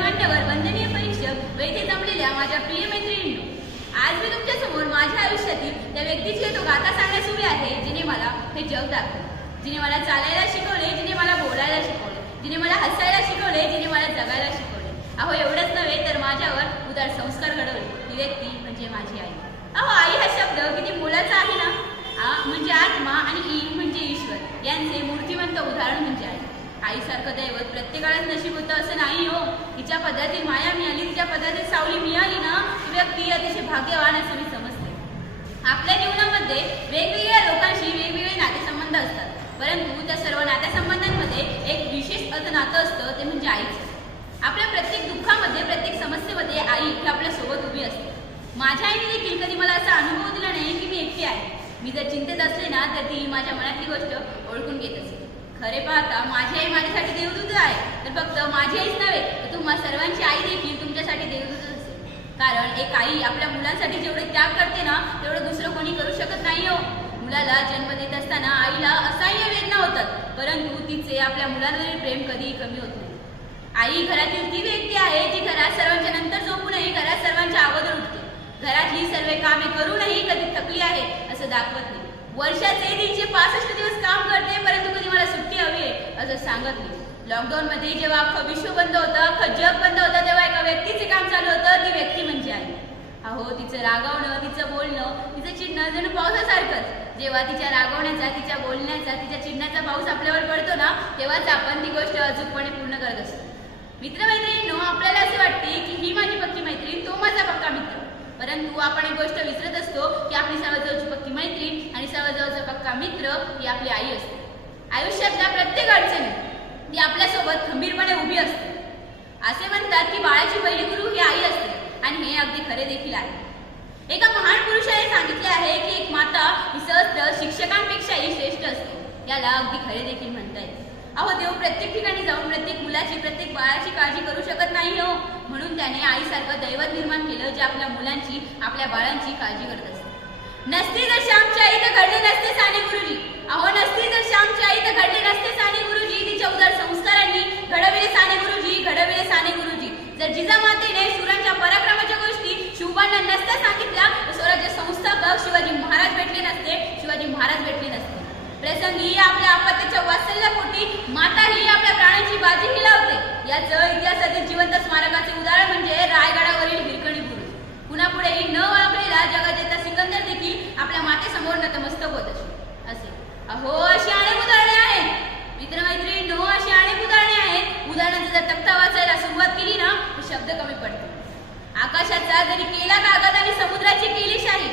मांडवर वंदनीय परीक्षक व जमलेल्या माझ्या प्रिय मैत्रिणींनो आज मी तुमच्या आयुष्यातील त्या व्यक्तीची तो गाथा सांगण्यास उभी आहे जिने मला हे जग दाखवले. जिने मला चालायला शिकवले जिने मला बोलायला शिकवले. जिने मला हसायला शिकवले जिने मला जगायला शिकवले. अहो एवढंच नव्हे तर माझ्यावर उदार संस्कार घडवले. ती व्यक्ती म्हणजे माझी आई. अहो आई हा शब्द किती मुलाचा आहे ना? म्हणजे आत्मा आणि ई म्हणजे ईश्वर. यांचे मूर्तिमंत उदाहरण म्हणजे आई. आईसारखं दैवत प्रत्येकालाच नशीब होतं असं नाही हो. तिच्या पदातील माया मिळाली तिच्या पदातील सावली मिळाली ना ती व्यक्ती अतिशय भाग्यवान असं मी समजते. आपल्या जीवनामध्ये वेगवेगळ्या लोकांशी वेगवेगळे नातेसंबंध असतात. परंतु त्या सर्व नातेसंबंधांमध्ये एक विशेष असं नातं असतं ते म्हणजे आईचं आपल्या प्रत्येक दुःखामध्ये प्रत्येक समस्येमध्ये आई ही आपल्यासोबत उभी असते. माझ्या आईने देखील कधी मला असा अनुभव दिला नाही की मी एकटी आहे. मी जर चिंतेत असले ना तर ती माझ्या मनातली गोष्ट ओळखून घेत असते खरे पाहता माझी आई माझ्यासाठी देवदूत आहे. तर फक्त माझी आईच नव्हे तर तुम्हा सर्वांची आई देखील तुमच्यासाठी देवदूत कारण एक आई आपल्या मुलांसाठी जेवढे त्याग करते ना तेवढं दुसरं कोणी करू शकत नाही हो. मुलाला जन्म देत असताना आईला असह्य वेदना होतात परंतु तिचे आपल्या मुलांवरील प्रेम कधीही कमी होत नाही. आई घरातील ती व्यक्ती आहे जी घरात सर्वांच्या नंतर झोपूनही घरात सर्वांच्या अगोदर उठते. घरातली सर्व कामे करूनही कधी थकली आहे असं दाखवत नाही. वर्षाचे तीनशे पासष्ट दिवस काम करते परंतु कधी मला सुट्टी हवी आहे असं सांगत नाही. लॉकडाऊन मध्ये जेव्हा अख्खं विश्व बंद होतं अख्खं जग बंद होतं तेव्हा एका व्यक्तीचे काम चालू होतं ती व्यक्ती म्हणजे आई अहो तिचं रागवणं तिचं बोलणं तिचं चिन्ह जणू पावसासारखंच जेव्हा तिच्या रागवण्याचा तिच्या बोलण्याचा तिच्या चिन्हाचा पाऊस आपल्यावर पडतो ना तेव्हाच आपण ती गोष्ट अचूकपणे पूर्ण करत असतो. मित्रमैत्रिणींनो आपल्याला असे वाटते की ही माझी पक्की मैत्रीण तो माझा पक्का मित्र. परंतु आपण एक गोष्ट विसरत असतो की आपली सर्वजवळची पक्की मैत्रीण आणि सर्वजवळचा पक्का मित्र ही आपली आई असते. आयुष्यातल्या प्रत्येक अडचणी ती आपल्यासोबत खंबीरपणे उभी असते. असे म्हणतात की बाळाची पहिली गुरु ही आई असते आणि हे अगदी खरे देखील आहे. एका महान पुरुषाने सांगितले आहे की एक माता ही सहस्त्र शिक्षकांपेक्षाही श्रेष्ठ असते. याला अगदी खरे देखील म्हणता येईल. अहो देव प्रत्येक ठिकाणी जाऊन प्रत्येक मुलाची प्रत्येक बाळाची काळजी करू शकत नाही हो. म्हणून त्याने आईसारखं दैवत निर्माण केलं जे आपल्या मुलांची आपल्या बाळांची काळजी करत असते. नसती जर श्यामची आई तर घडले नसते साने गुरुजी. अहो नसती जर श्यामची आई तर घडले नसते साने गुरुजी. तिच्या उदार संस्कारांनी घडविले साने गुरुजी घडविले साने गुरुजी. जर जिजामातेने सुरांच्या पराक्रमाच्या गोष्टी शिवबांना नसता सांगितला. स्वराज्य संस्थापक शिवाजी महाराज भेटले नसते शिवाजी महाराज भेटले नसते प्रसंगी आपल्या आपत्तीच्या वात्सल्यापोटी माता ही आपल्या प्राणांची बाजी लावते याचं इतिहासातील जिवंत स्मारकाचे उदाहरण म्हणजे रायगडावरील हिरकणी बुरुज पुन्हा पुढेही न ओळखलेला जगाजेता सिकंदर देखील आपल्या मातेसमोर नतमस्तक होत असे असे अहो अशी अनेक उदाहरणे आहेत मित्रमैत्रिणींनो अशी अनेक उदाहरणे आहेत उदाहरणांचा जर तक्ता वाचायला सुरुवात केली ना तर शब्द कमी पडते आकाशाचा जरी केला कागद आणि समुद्राची केली शाही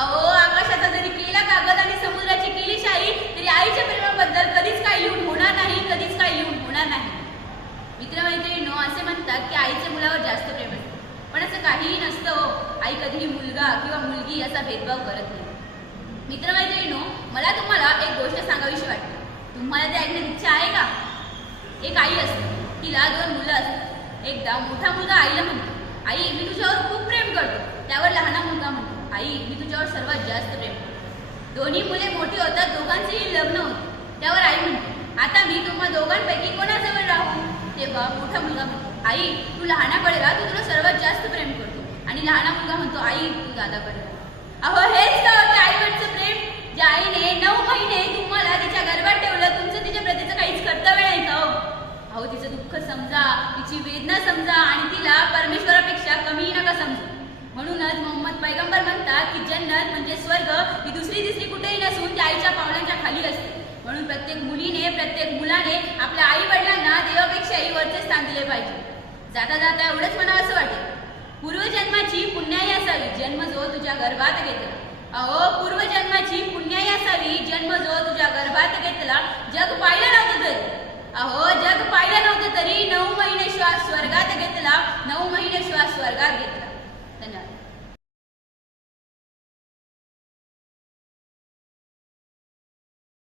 अहो आकाशाचा जरी केला कागद आणि समुद्राची केली शाही तरी आईच्या प्रेमाबद्दल कधीच काही लिहून होणार नाही कधीच काही लिहून होणार नाही. मित्रमैत्रिणीनो असे म्हणतात की आईच्या मुलावर जास्त प्रेम असते. पण असं काहीही नसतं हो. आई कधीही मुलगा किंवा मुलगी असा भेदभाव करत नाही. मित्रमैत्रिणींनो मला तुम्हाला एक गोष्ट सांगावीशी वाटते. तुम्हाला ते ऐकण्याची इच्छा आहे का? एक आई असते. तिला दोन मुलं असतात. एकदा मोठा मुलगा आईला म्हणतो आई मी तुझ्यावर खूप प्रेम करतो त्यावर लहाना मुलगा म्हणतो आई मी तुझ्यावर सर्वात जास्त प्रेम. दोन्ही मुले मोठी होतात दोघांचेही लग्न होते. त्यावर आई म्हणते आता मी तुम्हा दोघांपैकी कोणाजवळ राहू? तेव्हा मोठा मुलगा म्हणतो. आई तू लहानाकडे राह तू तुला सर्वात जास्त प्रेम करतो. आणि लहाना मुलगा म्हणतो आई तू दादाकडे अहो हेच का होते आईकडचं प्रेम? ज्या आईने नऊ महिने तुम्हाला तिच्या गर्भात ठेवलं तुमचं तिच्या प्रतीचं काहीच कर्तव्य नाही का हो? अहो तिचं दुःख समजा तिची वेदना समजा आणि तिला परमेश्वर म्हणतात की जन्नत म्हणजे स्वर्ग ही दुसरी तिसरी कुठेही नसून त्या आईच्या पावलांच्या खाली असते. म्हणून प्रत्येक मुलीने प्रत्येक मुलाने आपल्या आई वडिलांना देवापेक्षाही वरचे स्थान दिले पाहिजे. जाता जाता एवढंच मला असं वाटेल. पूर्वजन्माची पुण्याई असावी जन्म जो तुझ्या गर्भात घेतला. अहो पूर्वजन्माची पुण्याई असावी जन्म जो तुझ्या गर्भात घेतला. जग पाहिलं नव्हतं तरी. अहो जग पाहिलं नव्हतं तरी नऊ महिने श्वास स्वर्गात घेतला नऊ महिने श्वास स्वर्गात घेतला. धन्यवाद.